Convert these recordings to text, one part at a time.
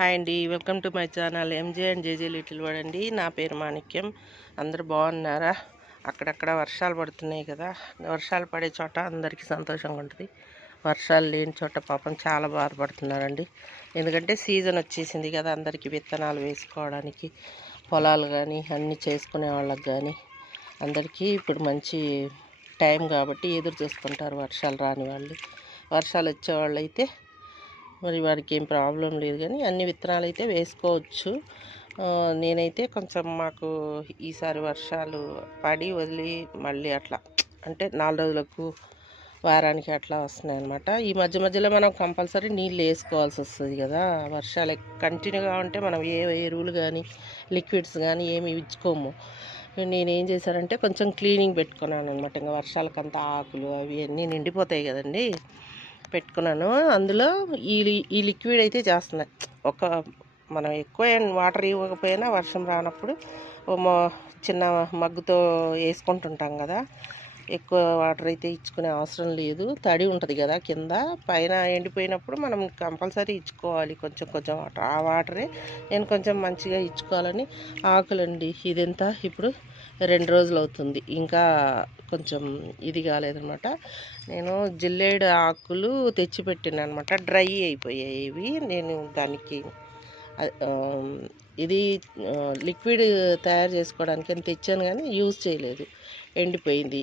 Hi అండి, welcome to my channel MJ and JJ little world అండి. నా పేరు మాణిక్యం. అందరూ బాగున్నారా? అక్కడక్కడ వర్షాలు పడుతున్నాయి కదా. వర్షాలు పడే చోట అందరికీ సంతోషంగా ఉంటుంది. వర్షాలు లేని చోట పాపం చాలా బాధపడుతున్నారండి. ఎందుకంటే సీజన్ వచ్చేసింది కదా, అందరికీ విత్తనాలు వేసుకోవడానికి పొలాలు కానీ అన్నీ చేసుకునే వాళ్ళకి కానీ అందరికీ ఇప్పుడు మంచి టైం కాబట్టి ఎదురు చూసుకుంటారు వర్షాలు రాని వాళ్ళు. వర్షాలు వచ్చేవాళ్ళు అయితే మరి వారికి ఏం ప్రాబ్లం లేదు, కానీ అన్ని విత్తనాలు అయితే వేసుకోవచ్చు. నేనైతే కొంచెం మాకు ఈసారి వర్షాలు పడి వదిలి మళ్ళీ అట్లా అంటే 4 రోజులకు వారానికి అట్లా వస్తున్నాయి అన్నమాట. ఈ మధ్య మధ్యలో మనం కంపల్సరీ నీళ్ళు వేసుకోవాల్సి వస్తుంది కదా. వర్షాలు కంటిన్యూగా ఉంటే మనం ఏ ఎరువులు కానీ లిక్విడ్స్ కానీ ఏమి ఇచ్చుకోము. నేనేం చేశానంటే కొంచెం క్లీనింగ్ పెట్టుకున్నాను అనమాట. ఇంకా వర్షాలకంతా ఆకులు అవి అన్నీ నిండిపోతాయి కదండి, పెట్టుకున్నాను. అందులో ఈ లిక్విడ్ అయితే చేస్తున్నాయి. మనం ఎక్కువ వాటర్ ఇవ్వకపోయినా వర్షం రానప్పుడు చిన్న మగ్గుతో వేసుకుంటుంటాం కదా, ఎక్కువ వాటర్ అయితే ఇచ్చుకునే అవసరం లేదు. తడి ఉంటుంది కదా కింద, పైన ఎండిపోయినప్పుడు మనం కంపల్సరీ ఇచ్చుకోవాలి కొంచెం కొంచెం వాటర్. ఆ వాటరే నేను కొంచెం మంచిగా ఇచ్చుకోవాలని. ఆకులండి ఇదెంత ఇప్పుడు 2 రోజులు అవుతుంది, ఇంకా కొంచెం ఇది కాలేదనమాట. నేను జిల్లేడు ఆకులు తెచ్చిపెట్టాను అనమాట. డ్రై అయిపోయాయి ఇవి. నేను దానికి ఇది లిక్విడ్ తయారు చేసుకోవడానికి అని తెచ్చాను, కానీ యూజ్ చేయలేదు, ఎండిపోయింది.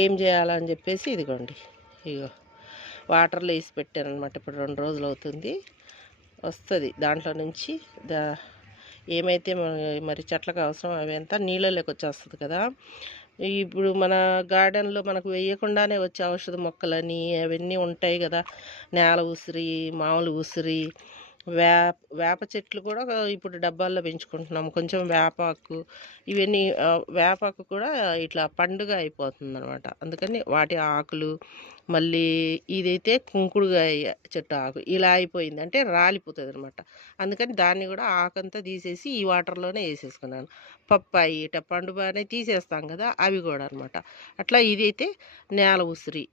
ఏం చేయాలని చెప్పేసి ఇదిగోండి, ఇగో వాటర్లో వేసి పెట్టాను అనమాట. ఇప్పుడు 2 రోజులు అవుతుంది. వస్తుంది దాంట్లో నుంచి ఏమైతే మరి చెట్లకు అవసరం అవి అంతా నీళ్ళలోకి వచ్చేస్తుంది కదా. ఇప్పుడు మన గార్డెన్లో మనకు వేయకుండానే వచ్చే ఔషధ మొక్కలని అవన్నీ ఉంటాయి కదా. నేల ఉసిరి, మామూలు ఉసిరి, వేప చెట్లు కూడా ఇప్పుడు డబ్బాల్లో పెంచుకుంటున్నాము. కొంచెం వేపాకు ఇవన్నీ, వేపాకు కూడా ఇట్లా పండుగ అయిపోతుంది అనమాట. అందుకని వాటి ఆకులు, మళ్ళీ ఇదైతే కుంకుడుగాయ చెట్టు ఆకు ఇలా అయిపోయింది అంటే రాలిపోతుంది అనమాట. అందుకని దాన్ని కూడా ఆకంతా తీసేసి ఈ వాటర్లోనే వేసేసుకున్నాను. పప్పాయి ఇట పండు బాగానే తీసేస్తాం కదా, అవి కూడా అనమాట. అట్లా ఇదైతే నేల ఉసిరి.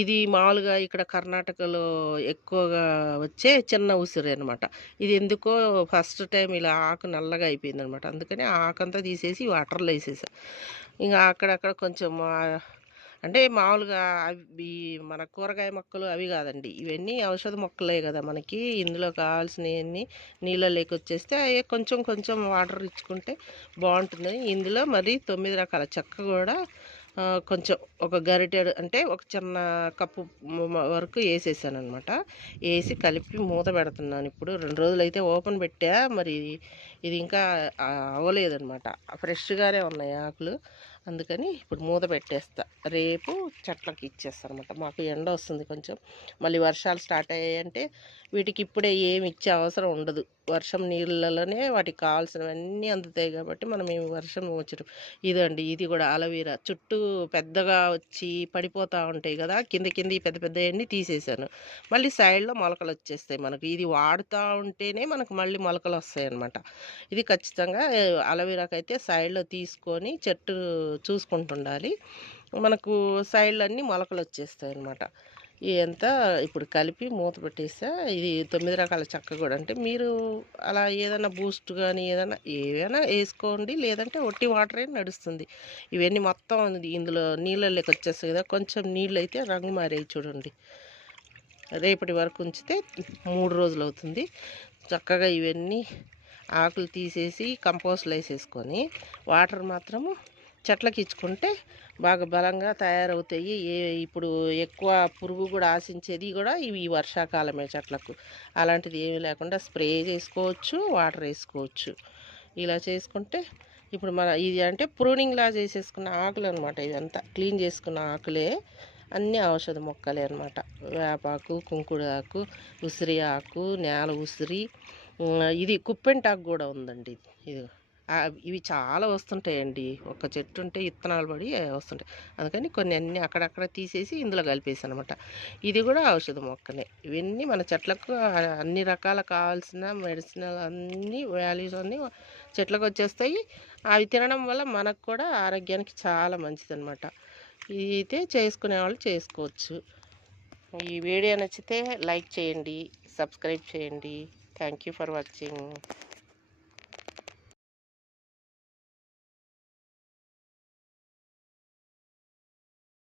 ఇది మామూలుగా ఇక్కడ కర్ణాటకలో ఎక్కువగా వచ్చే చిన్న ఉసిరి అనమాట. ఇది ఎందుకో ఫస్ట్ టైం ఇలా ఆకు నల్లగా అయిపోయింది అనమాట. అందుకని ఆ ఆకంతా తీసేసి వాటర్లో వేసేసా. ఇంకా అక్కడక్కడ కొంచెం అంటే మామూలుగా అవి మన కూరగాయ మొక్కలు అవి కాదండి, ఇవన్నీ ఔషధ మొక్కలే కదా మనకి. ఇందులో కావాల్సినవన్నీ నీళ్ళలోకి వచ్చేస్తే కొంచెం కొంచెం వాటర్ ఇచ్చుకుంటే బాగుంటుందని ఇందులో మరి 9 రకాల చెక్క కూడా కొంచెం ఒక గరిటెడు అంటే ఒక చిన్న కప్పు వరకు వేసేసాను అనమాట. వేసి కలిపి మూత పెడుతున్నాను. ఇప్పుడు 2 రోజులు అయితే ఓపెన్ పెట్టా, మరి ఇది ఇంకా అవ్వలేదన్నమాట. ఫ్రెష్గానే ఉన్నాయి ఆకులు. అందుకని ఇప్పుడు మూత పెట్టేస్తా. రేపు చెట్లకి ఇచ్చేస్తాను అనమాట. మాకు ఎండ వస్తుంది కొంచెం, మళ్ళీ వర్షాలు స్టార్ట్ అయ్యాయంటే వీటికి ఇప్పుడే ఏమి ఇచ్చే అవసరం ఉండదు. వర్షం నీళ్ళలోనే వాటికి కావాల్సినవన్నీ అందుతాయి కాబట్టి మనం ఏమి వర్షం వచ్చడం. ఇదండి, ఇది కూడా అలోవెరా చుట్టూ పెద్దగా వచ్చి పడిపోతూ ఉంటాయి కదా, కింద పెద్ద పెద్దవన్నీ తీసేసాను. మళ్ళీ సైడ్లో మొలకలు వచ్చేస్తాయి మనకు. ఇది వాడుతూ ఉంటేనే మనకు మళ్ళీ మొలకలు వస్తాయి అన్నమాట. ఇది ఖచ్చితంగా అలోవెరాకి అయితే సైడ్లో తీసుకొని చెట్టు చూసుకుంటుండాలి. మనకు సైడ్లో అన్నీ మొలకలు వచ్చేస్తాయి అన్నమాట. ఇదంతా ఇప్పుడు కలిపి మూత పెట్టేసా. ఇది 9 రకాల చెక్క కూడా. అంటే మీరు అలా ఏదైనా బూస్ట్ కానీ ఏవైనా వేసుకోండి, లేదంటే ఒట్టి వాటరే నడుస్తుంది. ఇవన్నీ మొత్తం ఇందులో నీళ్ళలోకి వచ్చేస్తాయి కదా. కొంచెం నీళ్ళు అయితే రంగు మారేవి చూడండి. రేపటి వరకు ఉంచితే 3 రోజులు అవుతుంది. చక్కగా ఇవన్నీ ఆకులు తీసేసి కంపోస్ట్లో వేసేసుకొని వాటర్ మాత్రము చెట్లకి ఇచ్చుకుంటే బాగా బలంగా తయారవుతాయి. ఇప్పుడు ఎక్కువ పురుగు కూడా ఆశించేది కూడా ఇవి వర్షాకాలమే చెట్లకు. అలాంటిది ఏమీ లేకుండా స్ప్రే చేసుకోవచ్చు, వాటర్ వేసుకోవచ్చు. ఇలా చేసుకుంటే ఇప్పుడు మన ఇది అంటే ప్రూనింగ్లా చేసేసుకున్న ఆకులు అనమాట. ఇదంతా క్లీన్ చేసుకున్న ఆకులే, అన్నీ ఔషధ మొక్కలే అనమాట. వేపాకు, కుంకుడాకు, ఉసిరి ఆకు, నేల ఉసిరి, ఇది కుప్పెంటాకు కూడా ఉందండి. ఇది ఇవి చాలా వస్తుంటాయండి. ఒక చెట్టు ఉంటే ఇత్తనాలు పడి వస్తుంటాయి. అందుకని కొన్ని అన్నీ అక్కడక్కడ తీసేసి ఇందులో కలిపేసాను అనమాట. ఇది కూడా ఔషధ మొక్కనే. ఇవన్నీ మన చెట్లకు అన్ని రకాల కావాల్సిన మెడిసినల్ అన్నీ వాల్యూస్ అన్నీ చెట్లకు వచ్చేస్తాయి. అవి తినడం వల్ల మనకు కూడా ఆరోగ్యానికి చాలా మంచిది అనమాట. ఇది అయితే చేసుకునే వాళ్ళు చేసుకోవచ్చు. ఈ వీడియో నచ్చితే లైక్ చేయండి, సబ్స్క్రైబ్ చేయండి. Thank you for watching.